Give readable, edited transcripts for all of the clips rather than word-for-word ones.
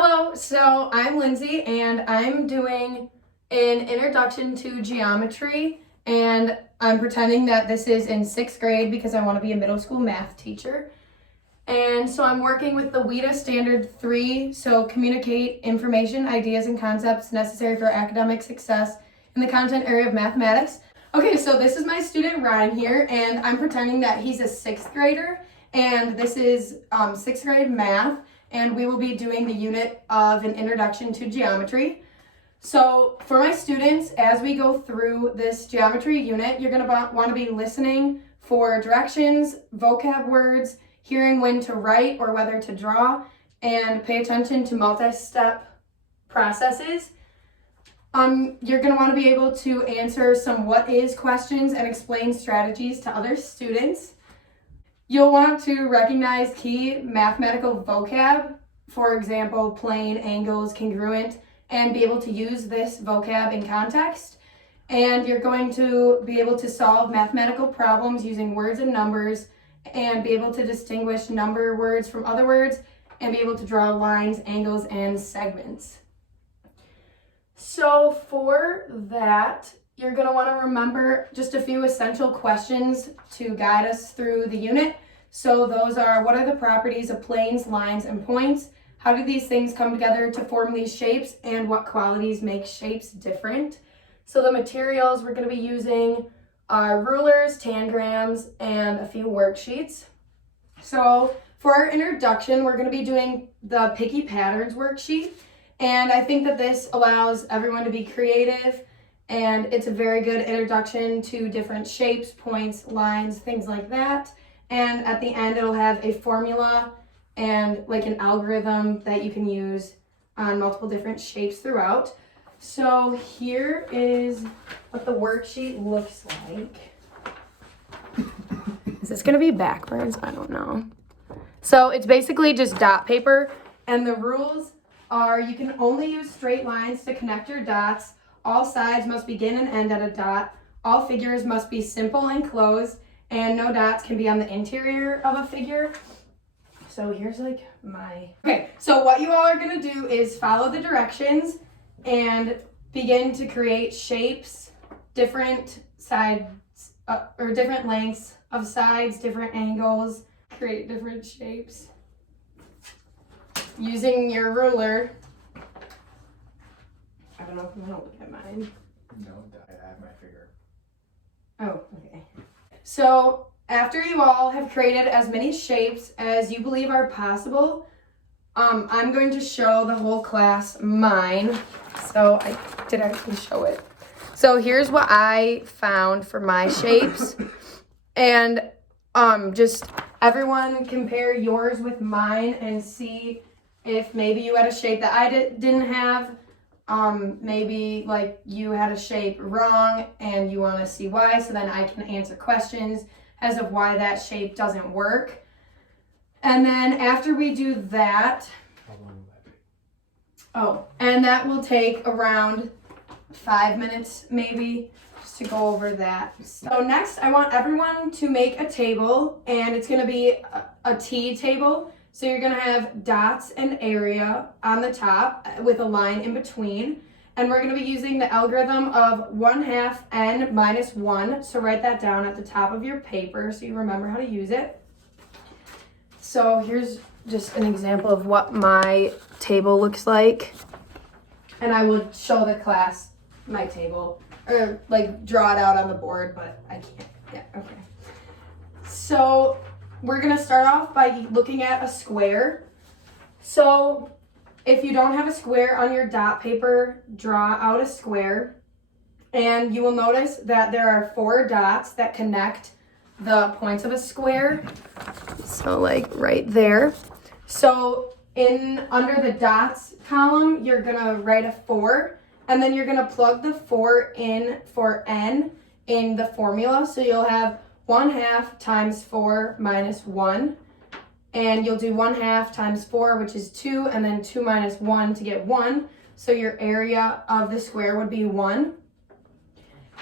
Hello, so I'm Lindsay and I'm doing an introduction to geometry, and I'm pretending that this is in 6th grade because I want to be a middle school math teacher. And so I'm working with the WIDA Standard 3, so communicate information, ideas, and concepts necessary for academic success in the content area of mathematics. Okay, so this is my student Ryan here, and I'm pretending that he's a 6th grader, and this is 6th grade math, and we will be doing the unit of an introduction to geometry. So for my students, as we go through this geometry unit, you're gonna want to be listening for directions, vocab words, hearing when to write or whether to draw, and pay attention to multi-step processes. You're going to want to be able to answer some what is questions and explain strategies to other students. You'll want to recognize key mathematical vocab, for example, plane, angles, congruent, and be able to use this vocab in context. And you're going to be able to solve mathematical problems using words and numbers, and be able to distinguish number words from other words, and be able to draw lines, angles, and segments. So for that, you're going to want to remember just a few essential questions to guide us through the unit. So those are, what are the properties of planes, lines, and points? How do these things come together to form these shapes, and what qualities make shapes different? So the materials we're going to be using are rulers, tangrams, and a few worksheets. So for our introduction, we're going to be doing the Picky Patterns worksheet. And I think that this allows everyone to be creative, and it's a very good introduction to different shapes, points, lines, things like that. And at the end, it'll have a formula and like an algorithm that you can use on multiple different shapes throughout. So here is what the worksheet looks like. Is this gonna be backwards? I don't know. So it's basically just dot paper, and the rules are you can only use straight lines to connect your dots. All sides must begin and end at a dot. All figures must be simple and closed, and no dots can be on the interior of a figure. So here's like okay, so what you all are gonna do is follow the directions and begin to create shapes, different sides or different lengths of sides, different angles, create different shapes using your ruler. I don't know if I'm gonna look at mine. No, I have my finger. Oh, okay. So after you all have created as many shapes as you believe are possible, I'm going to show the whole class mine. So I did actually show it. So here's what I found for my shapes. And just everyone compare yours with mine and see if maybe you had a shape that I didn't have. Maybe like you had a shape wrong and you want to see why, so then I can answer questions as of why that shape doesn't work. And then after we do that, How long will that be? oh, and that will take around 5 minutes maybe, just to go over that. So next, I want everyone to make a table, and it's going to be a T table. So you're going to have dots and area on the top with a line in between. And we're going to be using the algorithm of 1/2 n minus 1. So write that down at the top of your paper so you remember how to use it. So here's just an example of what my table looks like. And I will show the class my table, or like draw it out on the board, but I can't. Yeah, okay. So we're gonna start off by looking at a square. So if you don't have a square on your dot paper, draw out a square. And you will notice that there are 4 dots that connect the points of a square. So like right there. So under the dots column, you're gonna write a 4, and then you're gonna plug the 4 in for n in the formula. So you'll have 1/2 times 4 minus 1, and you'll do 1/2 times 4, which is 2, and then 2 minus 1 to get 1. So your area of the square would be 1.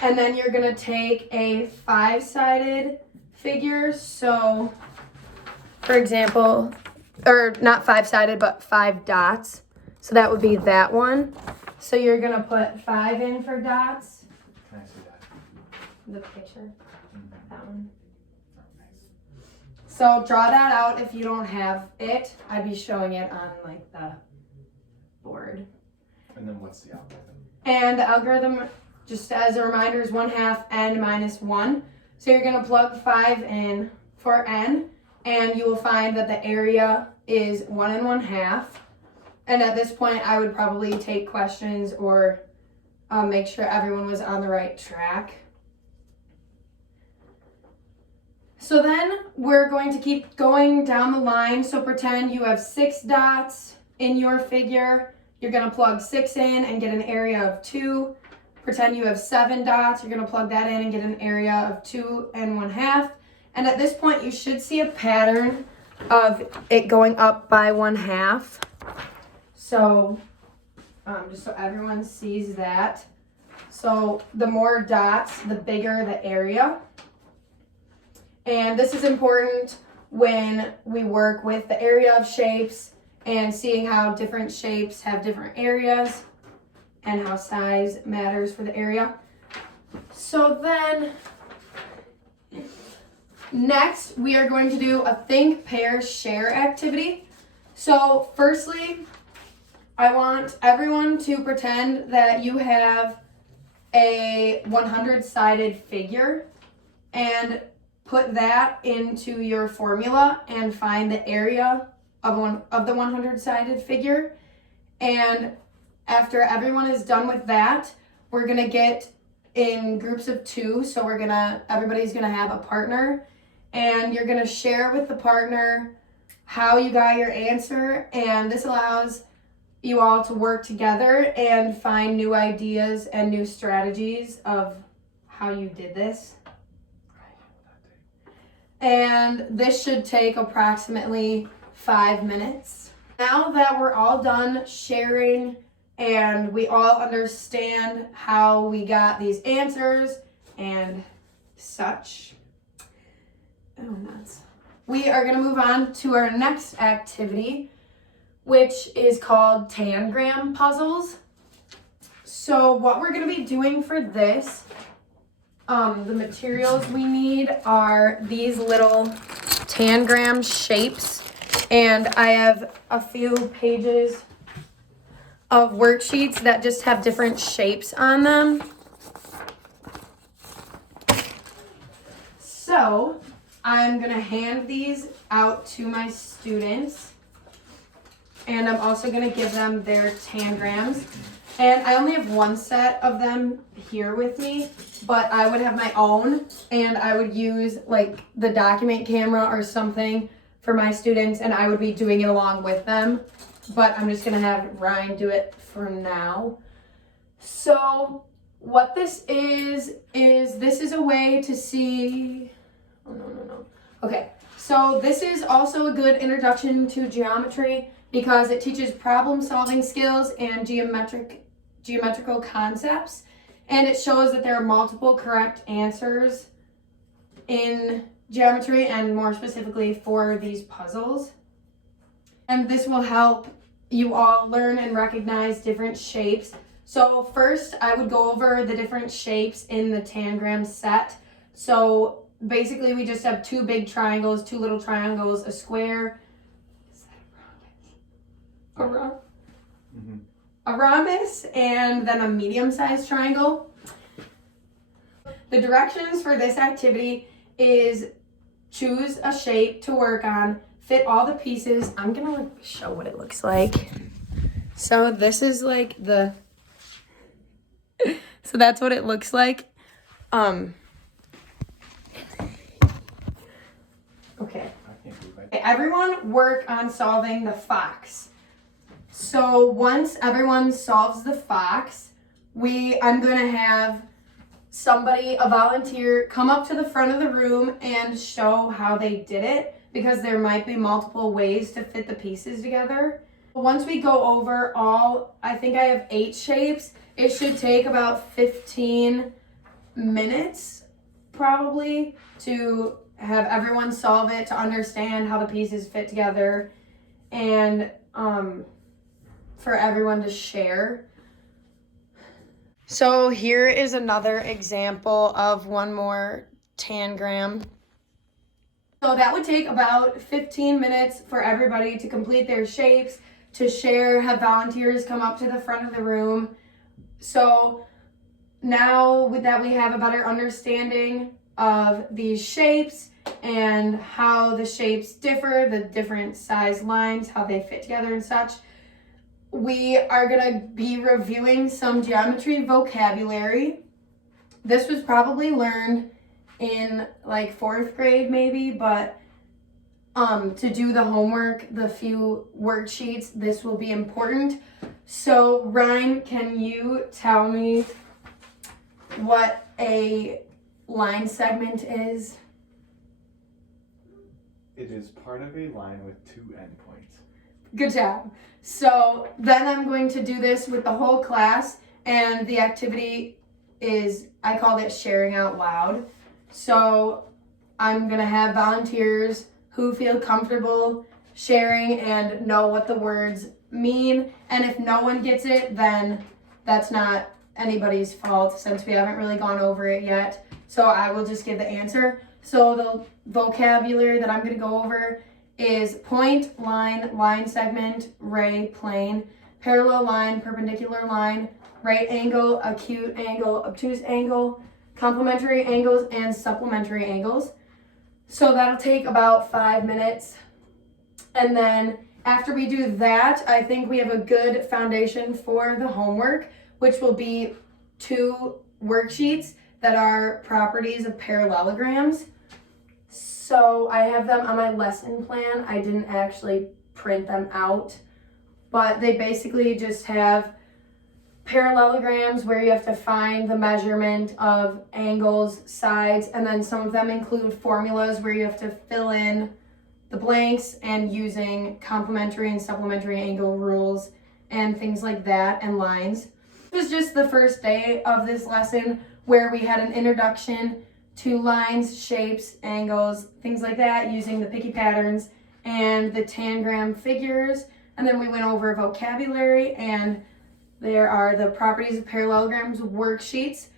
And then you're gonna take a 5-sided figure. So for example, or not 5-sided, but 5 dots. So that would be that one. So you're gonna put 5 in for dots. Can I see that? The picture, Mm-hmm. that one. Oh, nice. So draw that out if you don't have it. I'd be showing it on like the board. And then what's the algorithm? And the algorithm, just as a reminder, is 1/2 n minus 1. So you're gonna plug 5 in for n, and you will find that the area is 1 and 1/2. And at this point, I would probably take questions or make sure everyone was on the right track. So then we're going to keep going down the line. So pretend you have 6 dots in your figure. You're gonna plug 6 in and get an area of 2. Pretend you have 7 dots. You're gonna plug that in and get an area of 2 and 1/2. And at this point, you should see a pattern of it going up by 1/2. So, just so everyone sees that. So the more dots, the bigger the area. And this is important when we work with the area of shapes and seeing how different shapes have different areas and how size matters for the area. So then, next we are going to do a think, pair, share activity. So firstly, I want everyone to pretend that you have a 100-sided figure and put that into your formula and find the area of the 100-sided figure. And after everyone is done with that, we're gonna get in groups of 2. So everybody's gonna have a partner, and you're gonna share with the partner how you got your answer. And this allows you all to work together and find new ideas and new strategies of how you did this. And this should take approximately 5 minutes. Now that we're all done sharing and we all understand how we got these answers and such, we are going to move on to our next activity, which is called tangram puzzles. So what we're going to be doing for this, the materials we need are these little tangram shapes, and I have a few pages of worksheets that just have different shapes on them. So I'm going to hand these out to my students. And I'm also going to give them their tangrams. And I only have one set of them here with me, but I would have my own, and I would use like the document camera or something for my students, and I would be doing it along with them. But I'm just going to have Ryan do it for now. So what this is this is a way to see... Oh, no. Okay, so this is also a good introduction to geometry, because it teaches problem-solving skills and geometrical concepts, and it shows that there are multiple correct answers in geometry, and more specifically for these puzzles. And this will help you all learn and recognize different shapes. So first, I would go over the different shapes in the tangram set. So basically, we just have 2 big triangles, 2 little triangles, a square, a rhombus, and then a medium-sized triangle. The directions for this activity is choose a shape to work on, fit all the pieces. I'm gonna show what it looks like. So this is like so that's what it looks like. Okay. Everyone work on solving the fox. So once everyone solves the fox, I'm going to have a volunteer, come up to the front of the room and show how they did it, because there might be multiple ways to fit the pieces together. Once we go over I think I have 8 shapes. It should take about 15 minutes probably to have everyone solve it, to understand how the pieces fit together, and for everyone to share. So here is another example of one more tangram. So that would take about 15 minutes for everybody to complete their shapes, to share, have volunteers come up to the front of the room. So now that we have a better understanding of these shapes and how the shapes differ, the different size lines, how they fit together and such, we are going to be reviewing some geometry vocabulary. This was probably learned in like 4th grade maybe, but to do the homework, the few worksheets, this will be important. So Ryan, can you tell me what a line segment is? It is part of a line with 2 endpoints. Good job. So then I'm going to do this with the whole class, and the activity is, I called it sharing out loud. So I'm going to have volunteers who feel comfortable sharing and know what the words mean. And if no one gets it, then that's not anybody's fault since we haven't really gone over it yet. So I will just give the answer. So the vocabulary that I'm going to go over is point, line, line segment, ray, plane, parallel line, perpendicular line, right angle, acute angle, obtuse angle, complementary angles, and supplementary angles. So that'll take about 5 minutes. And then after we do that, I think we have a good foundation for the homework, which will be 2 worksheets that are properties of parallelograms. So I have them on my lesson plan. I didn't actually print them out, but they basically just have parallelograms where you have to find the measurement of angles, sides, and then some of them include formulas where you have to fill in the blanks and using complementary and supplementary angle rules and things like that, and lines. This was just the first day of this lesson where we had an introduction to lines, shapes, angles, things like that, using the picky patterns and the tangram figures. And then we went over vocabulary, and there are the properties of parallelograms worksheets.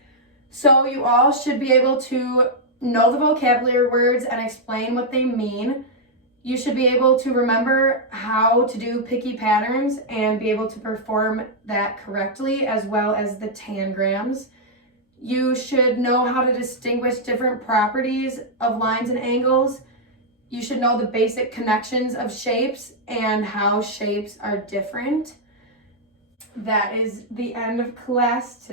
So you all should be able to know the vocabulary words and explain what they mean. You should be able to remember how to do picky patterns and be able to perform that correctly, as well as the tangrams. You should know how to distinguish different properties of lines and angles. You should know the basic connections of shapes and how shapes are different. That is the end of class today.